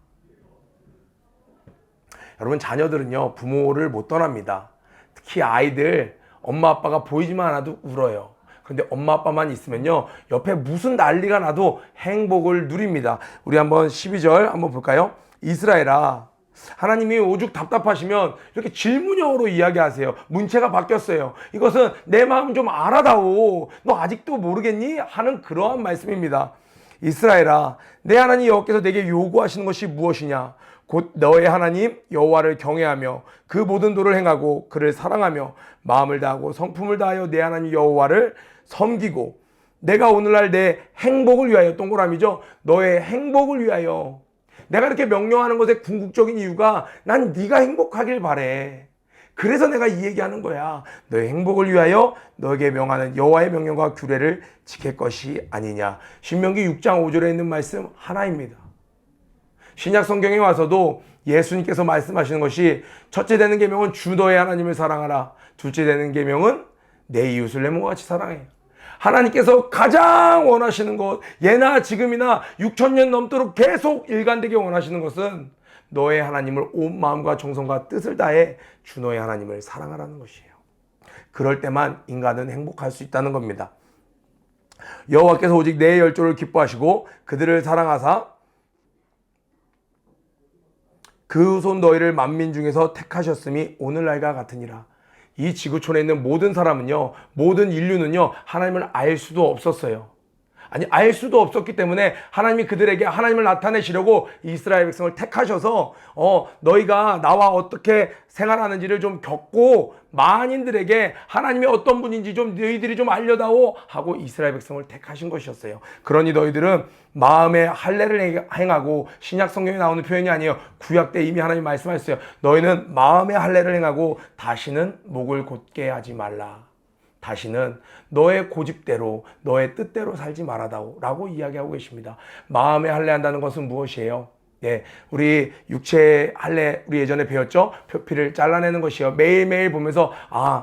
여러분, 자녀들은요, 부모를 못 떠납니다. 특히 아이들, 엄마 아빠가 보이지만 않아도 울어요. 그런데 엄마 아빠만 있으면요, 옆에 무슨 난리가 나도 행복을 누립니다. 우리 한번 12절 한번 볼까요? 이스라엘아, 하나님이 오죽 답답하시면 이렇게 질문형으로 이야기하세요. 문체가 바뀌었어요. 이것은 내 마음 좀 알아다오, 너 아직도 모르겠니? 하는 그러한 말씀입니다. 이스라엘아, 내 하나님 여호와께서 내게 요구하시는 것이 무엇이냐? 곧 너의 하나님 여호와를 경외하며 그 모든 도를 행하고 그를 사랑하며 마음을 다하고 성품을 다하여 내 하나님 여호와를 섬기고, 내가 오늘날 내 행복을 위하여, 동그라미죠, 너의 행복을 위하여. 내가 이렇게 명령하는 것의 궁극적인 이유가 난 네가 행복하길 바래. 그래서 내가 이 얘기하는 거야. 너의 행복을 위하여 너에게 명하는 여호와의 명령과 규례를 지킬 것이 아니냐. 신명기 6장 5절에 있는 말씀 하나입니다. 신약 성경에 와서도 예수님께서 말씀하시는 것이, 첫째 되는 계명은 주 너의 하나님을 사랑하라. 둘째 되는 계명은 내 이웃을 내 몸과 같이 사랑해. 하나님께서 가장 원하시는 것, 예나 지금이나 6,000년 넘도록 계속 일관되게 원하시는 것은 너의 하나님을 온 마음과 정성과 뜻을 다해 주 너의 하나님을 사랑하라는 것이에요. 그럴 때만 인간은 행복할 수 있다는 겁니다. 여호와께서 오직 내 열조를 기뻐하시고 그들을 사랑하사 그 손 너희를 만민 중에서 택하셨음이 오늘날과 같으니라. 이 지구촌에 있는 모든 사람은요, 모든 인류는요, 하나님을 알 수도 없었어요. 아니, 알 수도 없었기 때문에 하나님이 그들에게 하나님을 나타내시려고 이스라엘 백성을 택하셔서 너희가 나와 어떻게 생활하는지를 좀 겪고 만인들에게 하나님이 어떤 분인지 좀 너희들이 좀 알려다오 하고 이스라엘 백성을 택하신 것이었어요. 그러니 너희들은 마음의 할례를 행하고, 신약 성경에 나오는 표현이 아니에요. 구약 때 이미 하나님 말씀하셨어요. 너희는 마음의 할례를 행하고 다시는 목을 곧게 하지 말라. 다시는 너의 고집대로 너의 뜻대로 살지 말아다오 라고 이야기하고 계십니다. 마음의 할례한다는 것은 무엇이에요? 네, 우리 육체의 할례, 우리 예전에 배웠죠? 표피를 잘라내는 것이요. 매일매일 보면서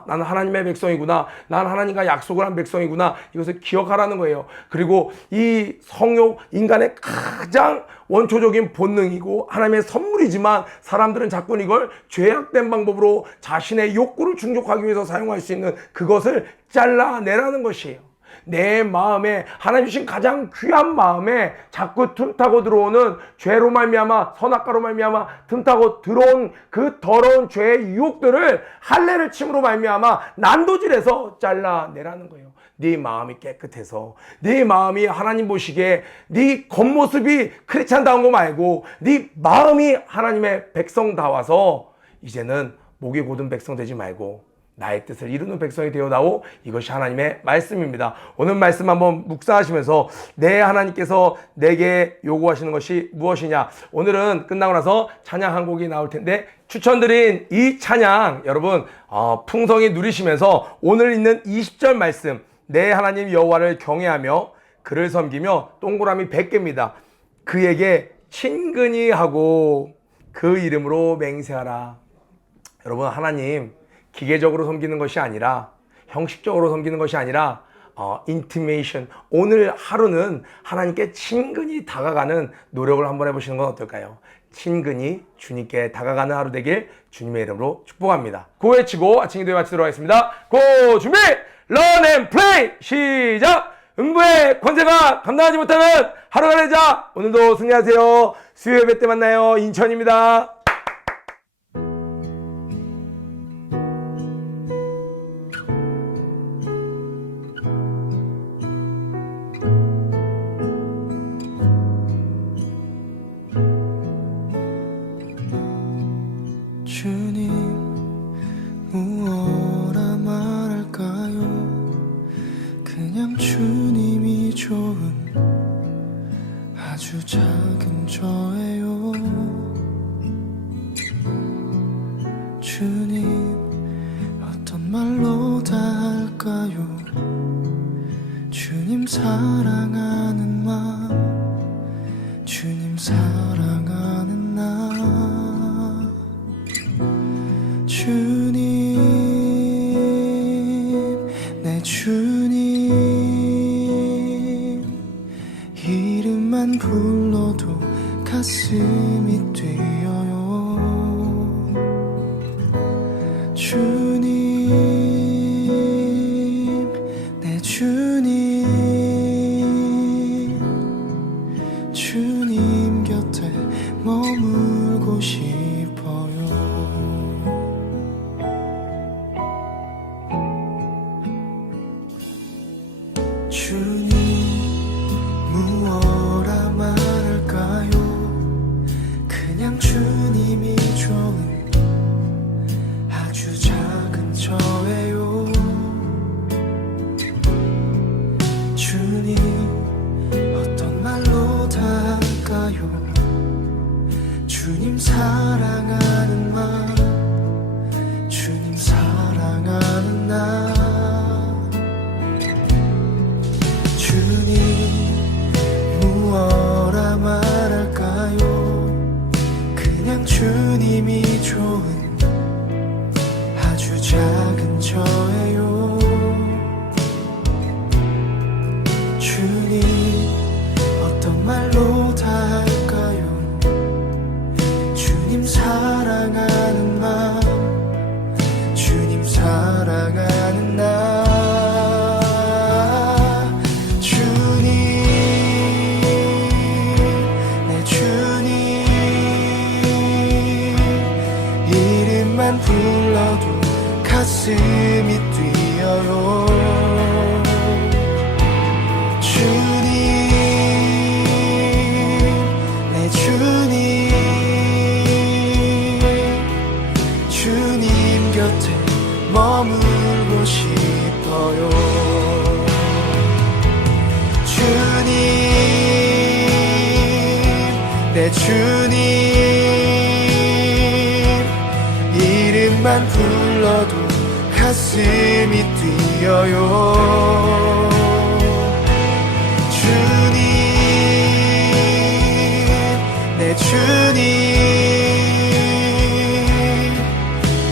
나는 하나님의 백성이구나, 난 하나님과 약속을 한 백성이구나, 이것을 기억하라는 거예요. 그리고 이 성욕, 인간의 가장 원초적인 본능이고 하나님의 선물이지만 사람들은 자꾸 이걸 죄악된 방법으로 자신의 욕구를 충족하기 위해서 사용할 수 있는 그것을 잘라내라는 것이에요. 내 마음에, 하나님 주신 가장 귀한 마음에 자꾸 틈타고 들어오는 죄로 말미암아, 선악과로 말미암아 틈타고 들어온 그 더러운 죄의 유혹들을 할례를 침으로 말미암아 난도질해서 잘라내라는 거예요. 네 마음이 깨끗해서, 네 마음이 하나님 보시기에 네 겉모습이 크리스찬다운 거 말고 네 마음이 하나님의 백성다워서 이제는 목이 곧은 백성 되지 말고 나의 뜻을 이루는 백성이 되어다오. 이것이 하나님의 말씀입니다. 오늘 말씀 한번 묵상하시면서 내 하나님께서 내게 요구하시는 것이 무엇이냐. 오늘은 끝나고 나서 찬양 한 곡이 나올 텐데 추천드린 이 찬양 여러분 풍성히 누리시면서 오늘 있는 20절 말씀, 내 하나님 여호와를 경외하며 그를 섬기며 동그라미 100개입니다. 그에게 친근히 하고 그 이름으로 맹세하라. 여러분, 하나님 기계적으로 섬기는 것이 아니라, 형식적으로 섬기는 것이 아니라 intimation, 오늘 하루는 하나님께 친근히 다가가는 노력을 한번 해보시는 건 어떨까요? 친근히 주님께 다가가는 하루 되길 주님의 이름으로 축복합니다. 고 외치고 아침 기도에 마치도록 하겠습니다. 고 준비! 런 앤 플레이! 시작! 음부의 권세가 감당하지 못하는 하루가 되자. 오늘도 승리하세요. 수요 예배 때 만나요. 인천입니다. 주님 무엇라 말할까요? 그냥 주님이 좋은 아주 작은 저예요. 주님 어떤 말로 다 할까요? 주님 사랑하는 마음, 주님 사랑하는 나. 주님, 내 주님, 이름만 불러도 가슴이 뛰어요. 주님, 내 주님, 주님 곁에 머물고 싶어요. 주님 무엇라 말할까요? 그냥 주님이 좋은 아주 작은 저예요. 주님 어떤 말로 다 할까요? 주님 사랑하는 마음, 주님 사랑하는 나. 주님 무엇라 말할까요? 그냥 주님이 좋은 아주 작은 저예요. 주님 어떤 말로 다 할까요? 주님 내 주님 이름만 불러도 가슴이 뛰어요. 주님 내 주님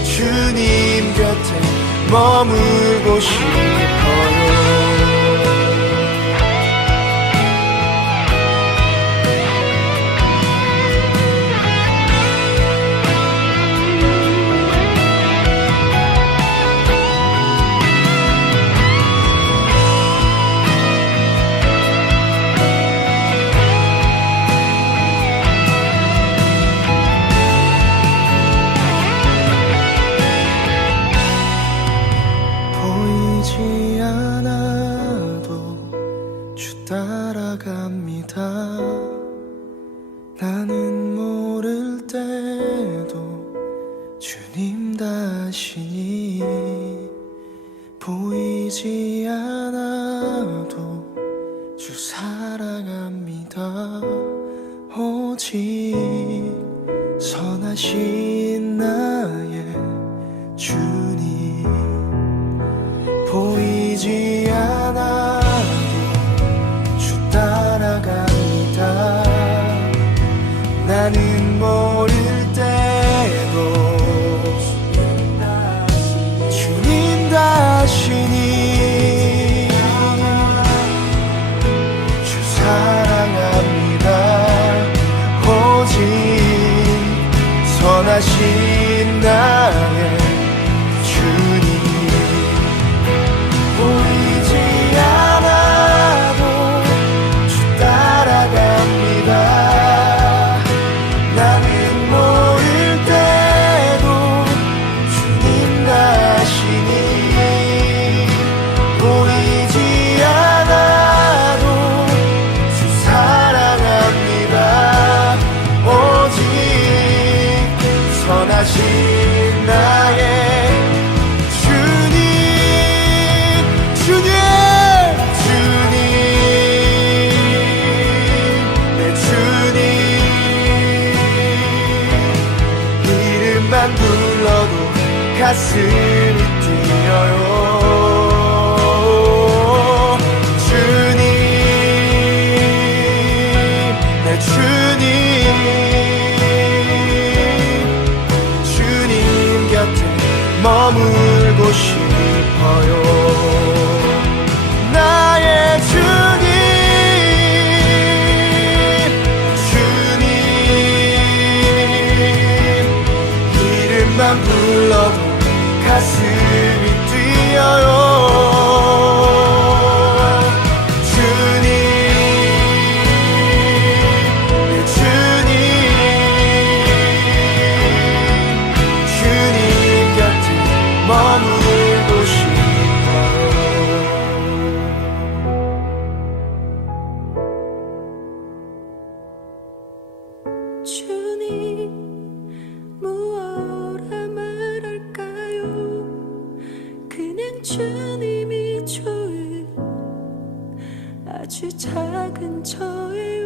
주님 곁에 머물고 싶어요. 보이지 않아도 주 따라갑니다. 나는 모를 때도 주님 다시니 보이지 않아도 주 사랑합니다. 오직 선하신 나의 주님 보이지 않아도 주 따라갑니다. 나는 모를 때도 주님 다시니 주 사랑합니다. 오직 선하신 나의 주님 보이지 않아도 주 따라갑니다. 나는 모를 때도 주님 다시니 보이지 않아도 주 사랑합니다. 오직 선하신 나의 이름만 불러도 가슴이 뛰어요. 주님 내 주님 주님 곁에 머물고 싶어요. 나의 주님 이름만 불러도 가슴이 뛰어요. 주님 내 주님 주님 곁에 머물고 싶어요. 주님 무엇라 말할까요? 그냥 주님이 좋은 아주 작은 저의